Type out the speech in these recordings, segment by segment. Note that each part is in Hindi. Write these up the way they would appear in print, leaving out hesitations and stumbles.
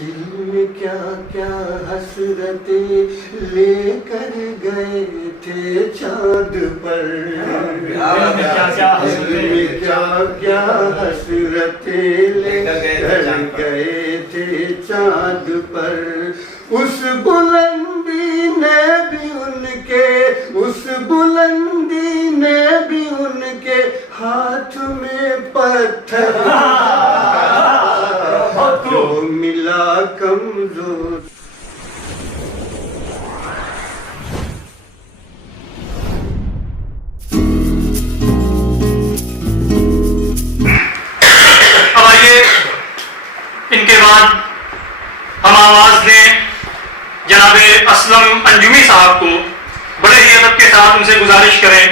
दिल में क्या क्या हसरतें लेकर गए थे चाँद पर। दिल में क्या क्या हसरतें लेकर गए थे चाँद पर। उस बुलंदी ने भी उनके, उस बुलंदी ने भी उनके हाथ में पत्थर जो मिला कमजोर। अब आइए इनके बाद हम आवाज दें जनाबे असलम अंजुमी साहब को। बड़े ही अदब के साथ उनसे गुजारिश करें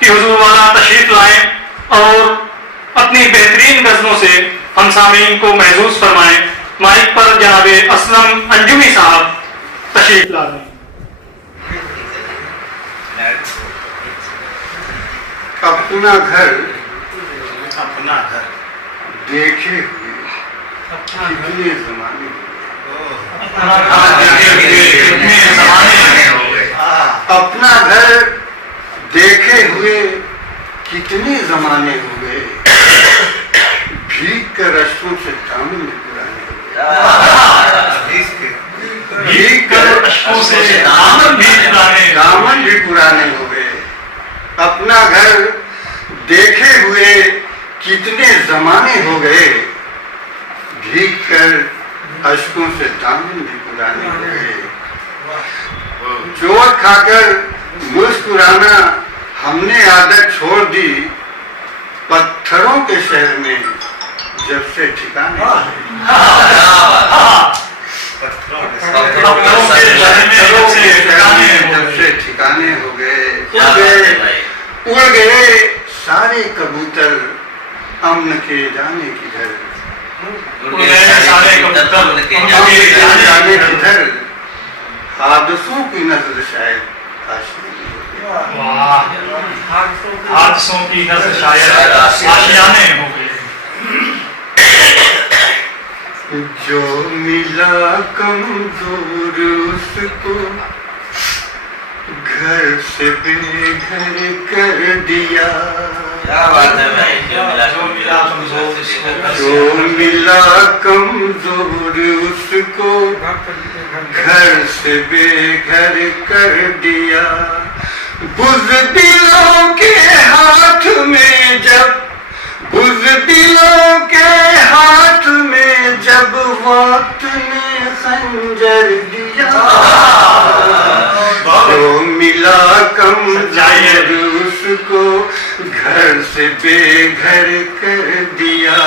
कि हुजूर वाला तशरीफ लाएं और अपनी बेहतरीन गज़लों से हम सामीन को महसूस फरमाएं। माइक पर जनाबे असलम अंजुमी साहब तशरीफ लाएं। अपना घर देखे हुए कितने जमाने अपना घर देखे हुए कितने जमाने हुए। भीग कर अश्कों से दामन भी पुराने हो गए। भीग कर अश्कों से दामन भी पुराने हो गए। अपना घर देखे हुए कितने जमाने हो गए। भीग कर अश्कों से दामन भी पुराने हो गए। चोट खाकर मुस्कुराना हमने आदत छोड़ दी। पत्थरों के शहर में जब से ठिकाने हो गए। उड़ गए सारे कबूतर अमन के जाने किधर। हादसों की नजर शायद हादसों की नजर शायद आशियाने हो गए। जो मिला कमजोर उसको घर से बेघर कर दिया। क्या बात है भाई। जो मिला कमजोर उसको घर से बेघर कर दिया। बुज़दिलों के हाथ में जब, बुज़दिलों के हाथ में जब वक्त ने खंजर दिया। जो मिला कमजोर उसको घर से बेघर कर दिया।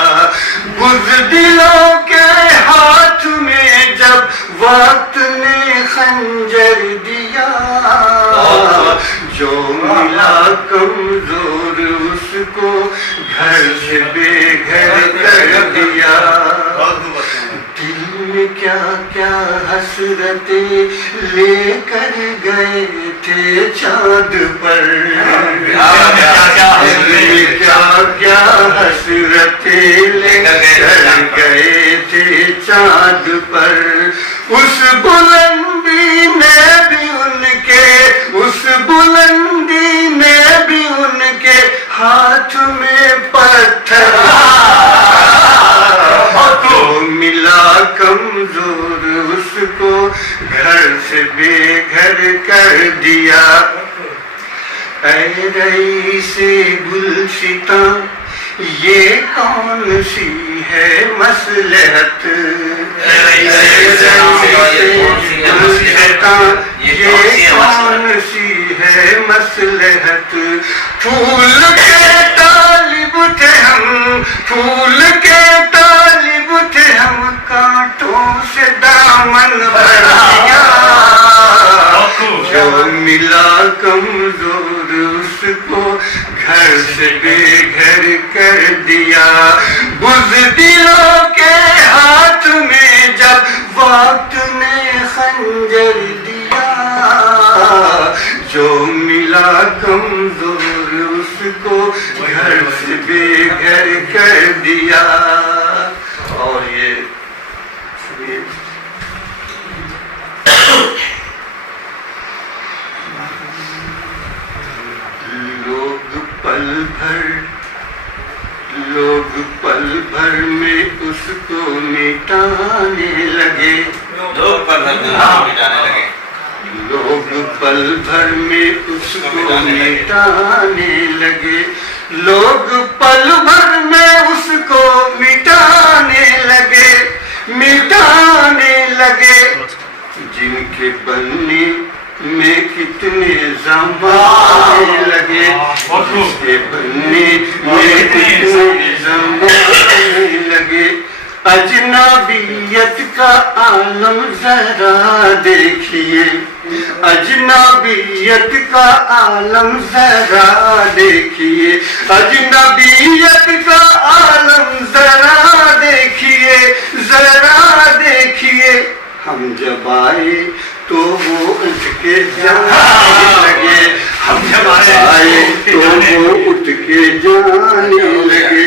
बुज़दिलों के हाथ में जब वक्त ने खंजर दिया। जो मिला कमजोर उसको घर से बेघर कर दिया। दिल में क्या क्या हसरतें लेकर गए थे चाँद पर। दिल में क्या क्या हसरतें लेकर गए थे चाँद पर। उस बुलंदी ने भी उनके, उस बुलंदी ने भी उनके हाथ में पत्थर जो मिला कमजोर उसको घर से बेघर कर दिया। ऐ रईसे गुलशिता ये कौन सी है मसलहत। ये कौन सी है मसलहत। फूल के तालिब थे हम, फूल के तालिब थे हम, कांटों से दामन भर दिया। जो मिला कमजोर उसको घर से बेघर कर दिया। बुज़दिलों के हाथ में जब वक्त ने खंजर दिया। जो मिला कमजोर उसको घर से बेघर कर दिया। और ये मिटाने लगे, लोग पल भर में उसको मिटाने लगे, लोग पल भर में उसको मिटाने लगे, लोग पल भर में उसको मिटाने लगे, मिटाने लगे। जिनके बनने में कितने ज़माने लगे, जिनके बनने में कितने ज़माने लगे। अजनबियत का आलम जरा देखिए, अजनबियत का आलम जरा देखिए, अजनबियत का आलम जरा देखिए, जरा देखिए। हम जब आए तो वो उठ के जाने लगे, हम जब आए तो वो उठ के जाने लगे।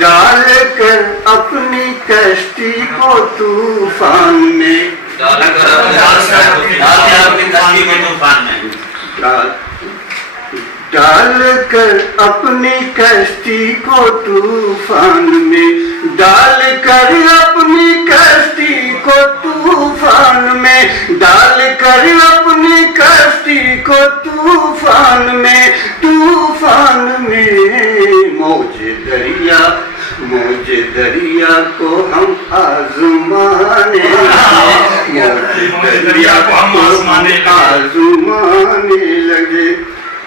डाल कर अपनी कश्ती को तूफान में, तूफान में डाल कर अपनी कश्ती को तूफान में, डाल कर अपनी कश्ती को तूफान में, डाल कर अपनी कश्ती को तूफान में, तूफान में। मौजे दरिया, मौजे दरिया को हम आज़माने लगे, मौजे दरिया को हम आज़माने लगे।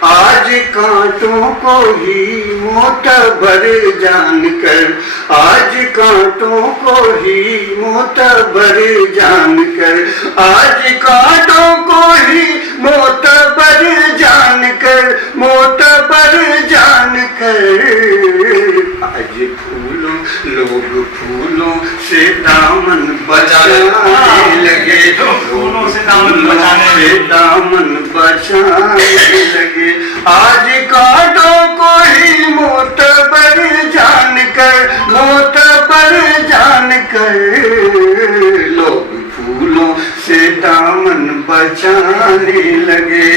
आज कांटों को ही मोतबर जानकर, आज कांटों को ही मोतबर जानकर, आज कांटों को ही मोतबर जानकर, मोतबर जानकर। आज फूलों, लोग फूलों से दामन बचाने लगे, फूलों से दामन बचाने लगे। आज कांटों को ही मोतबर जानकर, मोतबर जानकर। लोग फूलों से दामन बचाने लगे,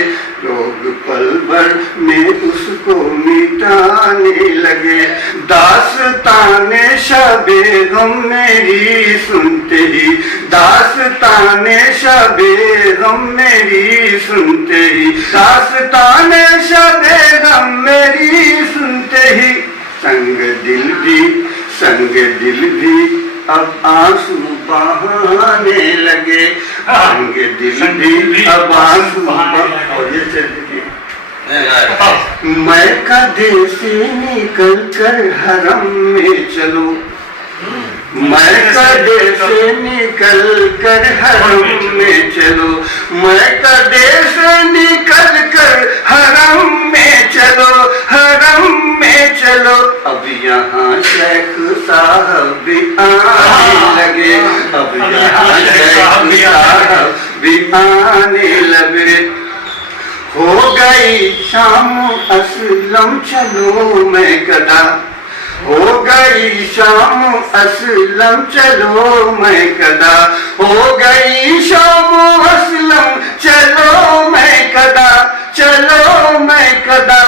लोग पल भर में उसको मिटाने लगे। दास्ताने शबे गम मेरी सुनते ही, दास्ताने शबे गम मेरी सुनते ही, दास्ताने शबे गम मेरी सुनते ही। संग दिल भी अब आंसू बहाने लगे, संग दिल भी अब आंसू बहाने। मैं कदे से निकल कर हरम में चलो, मैं कदे से निकल कर हरम में चलो, मैं कदे से निकल कर हरम में चलो, हरम में चलो। अब यहाँ शेख साहब भी आने लगे, अब यहाँ शेख साहब भी आने लगे। हो गई शाम असलम चलो मैं कदा, हो गई शाम असलम चलो मैं कदा, हो गई शाम असलम चलो मैं कदा, चलो मैं कदा।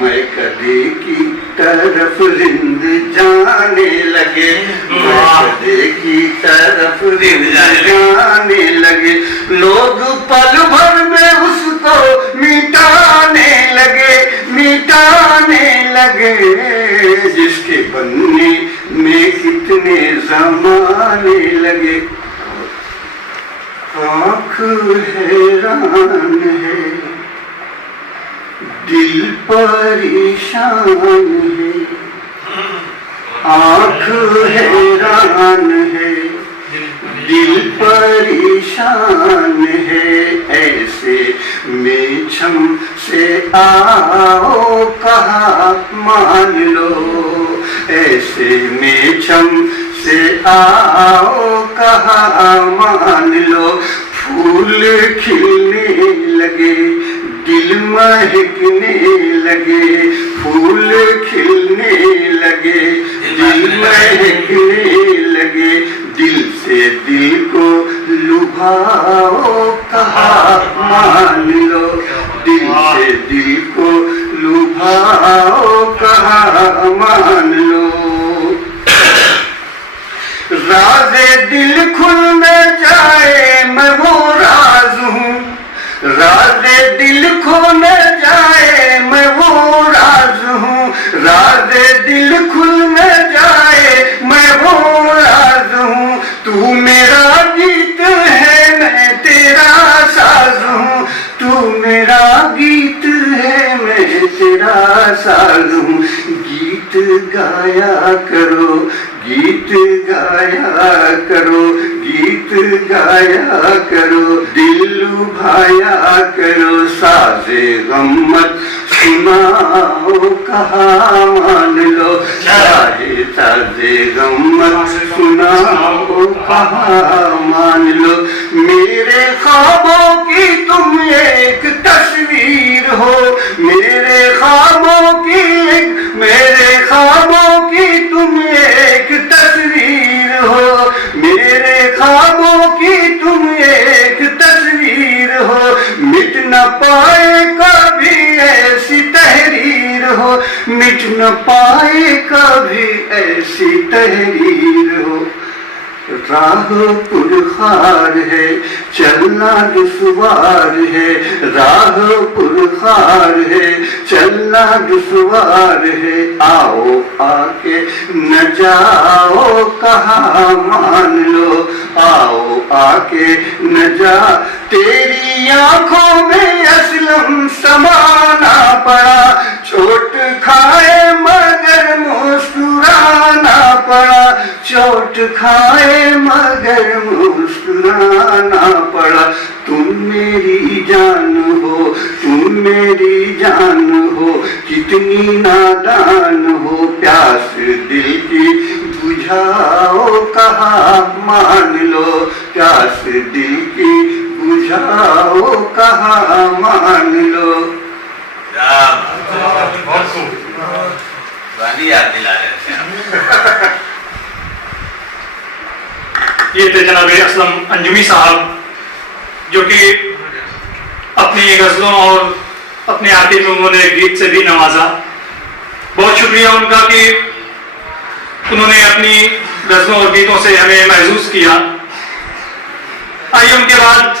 मैं कदे की तरफ रिंद जाने लगे, मैं कदे की तरफ रिंद जाने लगे। लोग पल भर में उसको मिटाने लगे, मिटाने लगे। जिसके बनने में कितने ज़माने लगे। आँख हैरान है, दिल परेशान है, आँख हैरान है, दिल परेशान है। ऐसे में छम से आओ कहा मान लो, ऐसे में छम से आओ कहा मान लो। फूल खिलने लगे, दिल महकने लगे, फूल खिलने लगे, दिल महकने लगे। दिल से दिल को लुभाओ कहा मान लो, दिल से दिल को लुभाओ कहा मान लो। राज़े दिल खुल न जाए मैं वो राज हूँ, राज़े दिल खो न जाए मैं वो राज हूँ, राज़े दिल खुल न जाए मैं वो राज हूँ। तू मेरा गीत है मैं तेरा साज हूँ, तू मेरा गीत है मैं तेरा साज हूँ। गीत गाया करो, गीत गाया करो, गीत गाया करो, दिल लुभाया करो, साजे गम मत सुनाओ कहा मान लो, चाहे साजे गम मत सुनाओ कहा मान लो। मेरे ख्वाबों की तुम एक तस्वीर हो, मेरे ख्वाबों की मेरे ख्वाबों की तुम एक तस्वीर हो, मेरे ख्वाबों की तुम एक तस्वीर हो। मिट न पाए कभी ऐसी तहरीर हो, मिट न पाए कभी ऐसी तहरीर हो। राह पुरखार है चलना दुश्वार है, राह पुरखार है चलना दुश्वार है। आओ आके न जाओ कहा मान लो, आओ आके न जा। तेरी आंखों में असलम समाना पड़ा, चोट खाए मगर मुस्कुराना पड़ा, चोट खाए मगर मुस्कुराना पड़ा। तुम मेरी जान हो, तुम मेरी जान हो, कितनी नादान हो, प्यास दिल की बुझाओ कहा मान लो, प्यास दिल की बुझाओ कहा मान लो। याद दिला रहे थे। ये थे जनाब असलम अंजुमी साहब, जो कि अपनी गज़लों और अपने आतिफ में उन्होंने गीत से भी नवाजा। बहुत शुक्रिया उनका कि उन्होंने अपनी गज़लों और गीतों से हमें महसूस किया। आइए उनके बाद